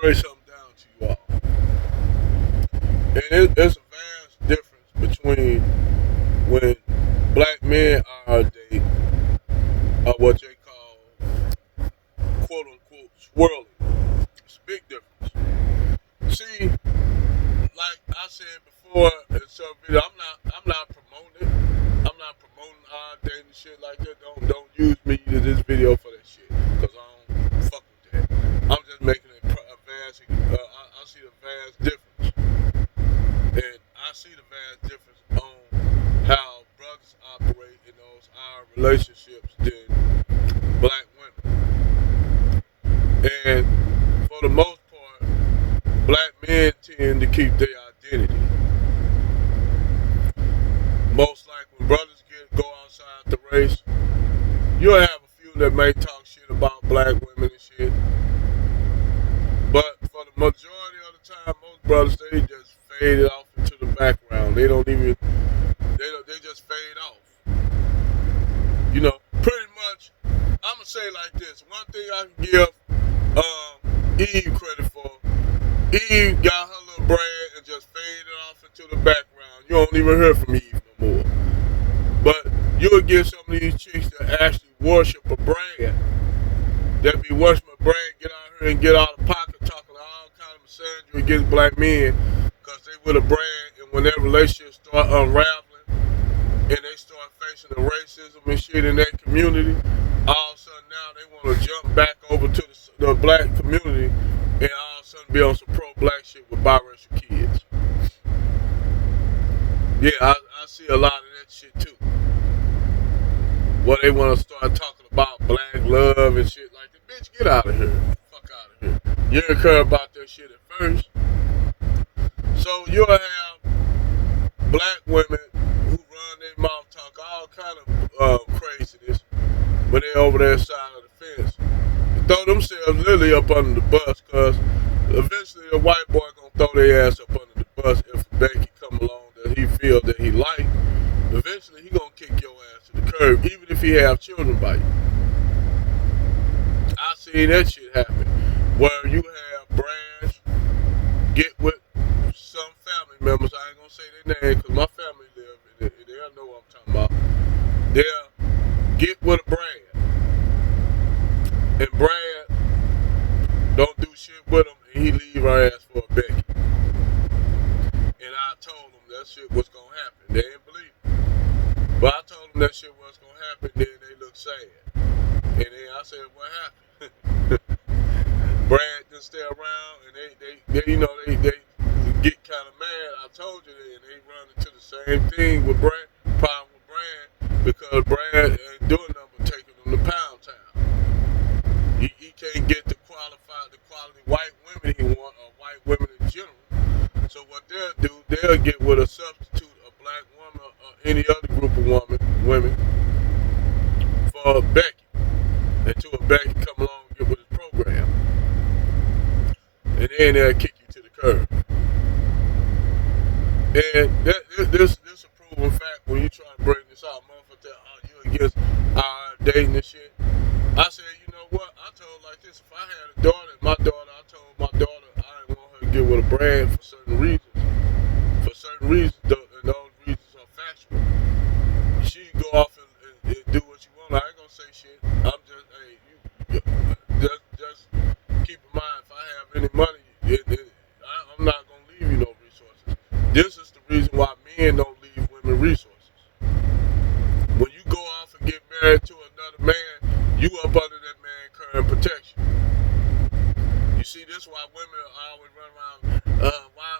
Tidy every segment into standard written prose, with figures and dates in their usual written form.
break something down to you all. And it's a vast difference between when black men are dating or what they call quote unquote swirling. It's a big difference. See, like I said before in some video, I'm not promoting it. I'm not promoting dating shit like that. Don't use me to this video for that shit. Cause I don't fuck with that. I'm just making a vast I see the vast difference. And I see the vast difference on how brothers operate in those our relationships than black women. And for the most part, black men tend to keep their identity. Most like when brothers go outside the race, you'll have a few that may talk shit about black women and shit. But for the majority of the time, most brothers, they just fade off into the background. They just fade off. You know, pretty much, I'ma say like this. One thing I can give Eve credit for, Eve got her little bread and just faded off into the background. You don't even hear from Eve no more. But you'll get some of these chicks that actually worship a brand. That be worshiping a brand, get out here and get out of pocket talking all kind of misandry against black men because they with a brand, and when their relationships start unraveling and they start facing the racism and shit in that community, all of a sudden now they want to jump back over to the black community and all of a sudden be on some pro-black shit with biracial kids. Yeah, I see a lot of that shit too. Where they want to start talking about black love and shit like that. Bitch, get out of here. Fuck out of here. You didn't care about that shit at first. So you'll have black women who run their mouth, talk all kind of craziness when they over their side of the fence. They throw themselves literally up under the bus because eventually a white boy gonna throw their ass up under the bus if a Becky come along that he feel that he like. Eventually he gonna kick your ass to the curb, even if he have children by you. I seen that shit happen where you have brands get with some family members. I ain't gonna say their name because my family live in it. They'll know what I'm talking about. They'll get with a brand, and brand don't do shit with him, and he leave her ass for a Becky. And I told them that shit was gonna happen. They didn't believe it. But I told them that shit was gonna happen, then they looked sad. And then I said, what happened? Brad didn't stay around, and they get kind of mad. I told you that, and they run into the same thing with Brad, problem with Brad, because Brad ain't doing nothing but taking them to Pound Town. He can't get the quality white women he want, or white women in general. So what they'll do, they'll get with a substitute, a black woman, or any other group of women for Becky. Until a Becky come along and get with his program. And then they'll kick you to the curb. And this is a proven fact when you try to bring this out. Motherfucker, you against dating and shit. I said, you know what? I told like this, if I had a daughter, I told my daughter I didn't want her to get with a brand for certain reasons. For certain reasons, and those reasons are factual. She go off and do what you want. I ain't gonna say shit. I'm just, just keep in mind, if I have any money, I'm not gonna leave you no resources. This is the reason why men don't leave women resources. When you go off and get married to another man, you up under that man's current protection. You see, this is why women always run around.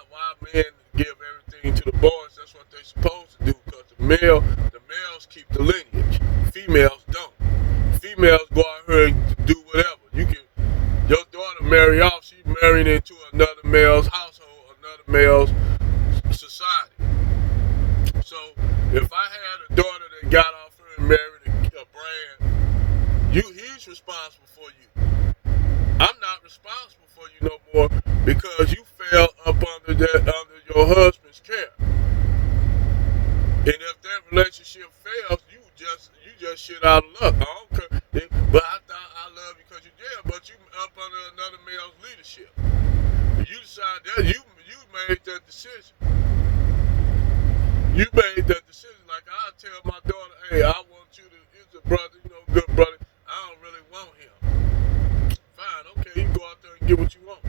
Why men give everything to the boys? That's what they're supposed to do, because the males keep the lineage. Females don't. Females go out here and do whatever. Your daughter marry off, she's marrying into another male's household, another male's society. So if I had a daughter that got off her and married a brand, he's responsible for you. I'm not responsible for you no more because you fell up under your husband's care. And if that relationship fails, you just shit out of luck. I don't care. But I thought I love you because you did, but you up under another male's leadership. You decided that you made that decision. You made that decision. Like I tell my daughter, hey, I want you to. He's a brother, good brother. I don't really want him. Fine, okay, you go out there and get what you want.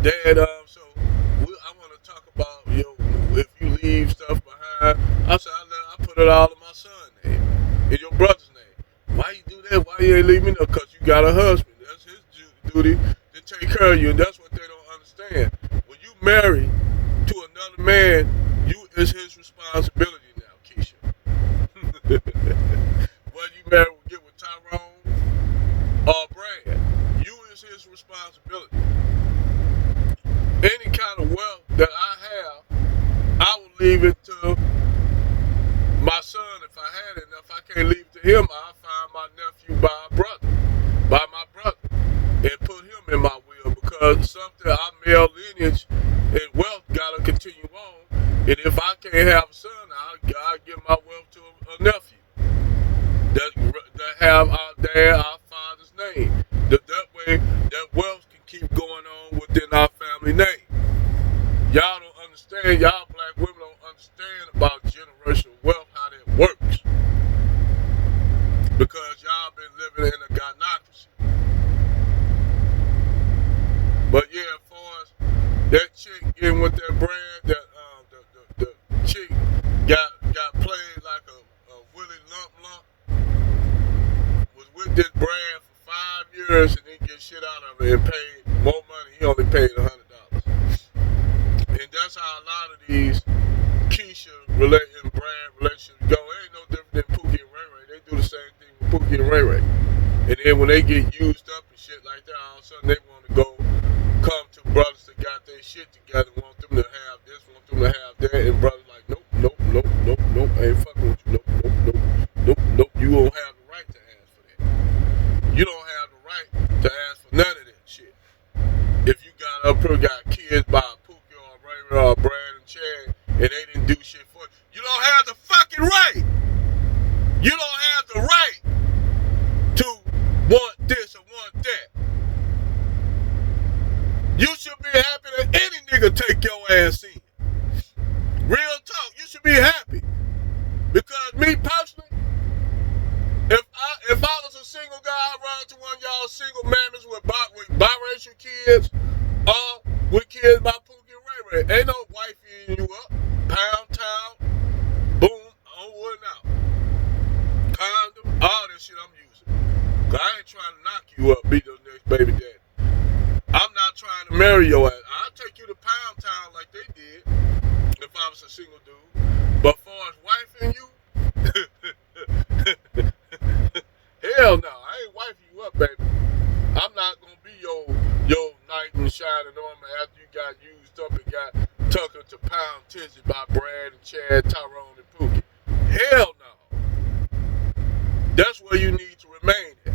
Dad, so I want to talk about, if you leave stuff behind. I said, I put it all in my son's name, in your brother's name. Why you do that? Why you ain't leave me there? Because you got a husband. That's his duty to take care of you, and that's what they don't understand. When you marry to another man, it's his responsibility now, Keisha. Whether you get with Tyrone or Brad, you is his responsibility. Any kind of wealth that I have, I will leave it to my son if I had it. And if I can't leave it to him, I'll find my nephew by my brother, and put him in my will, because something our male lineage and wealth gotta continue on. And if I can't have a son, I'll give my wealth to a nephew that have our father's name. That way, that wealth can keep going on within our family name. Y'all don't understand. Y'all black women don't understand about generational wealth, how that works, because y'all been living in a gynocracy. But yeah, as far as that chick getting with that brand, that the chick got played like a Willie Lump, was with this brand for 5 years and didn't get shit out of it and paid more money. He only paid $100. And that's how a lot of these Keisha and brand relationships go. It ain't no different than Pookie and Ray Ray. They do the same thing with Pookie and Ray Ray. And then when they get used up and shit like that, all of a sudden they want to come to brothers that got their shit together, want them to have this, want them to have that, and brothers like, nope, I ain't fucking with you, nope, you don't have the right to ask for that. You don't have the right to ask for none of that shit. If you got kids by Pookie or Ray Ray or Brad and Chad, and they didn't do shit for you, you don't have the fucking right. You don't have the right to want this or want that. You should be happy that any nigga take your ass in. Real talk, you should be happy. Because me personally, if I was a single guy, I'd run to one of y'all single mammies with biracial kids or with kids by Pookie and Ray Ray. Ain't no wife eating you up. Pound town, boom, on wood now. Condom, all that shit I'm using. Cause I ain't trying to knock you up, be your next baby daddy. I'm not trying to marry your ass. I'll take you to Pound Town like they did if I was a single dude. But as far as wifing you, hell no, I ain't wifing you up, baby. I'm not gonna be your knight in shining armor after you got used up and got tucked into Pound Tizzy by Brad and Chad, Tyrone, and Pookie. Hell no. That's where you need to remain at.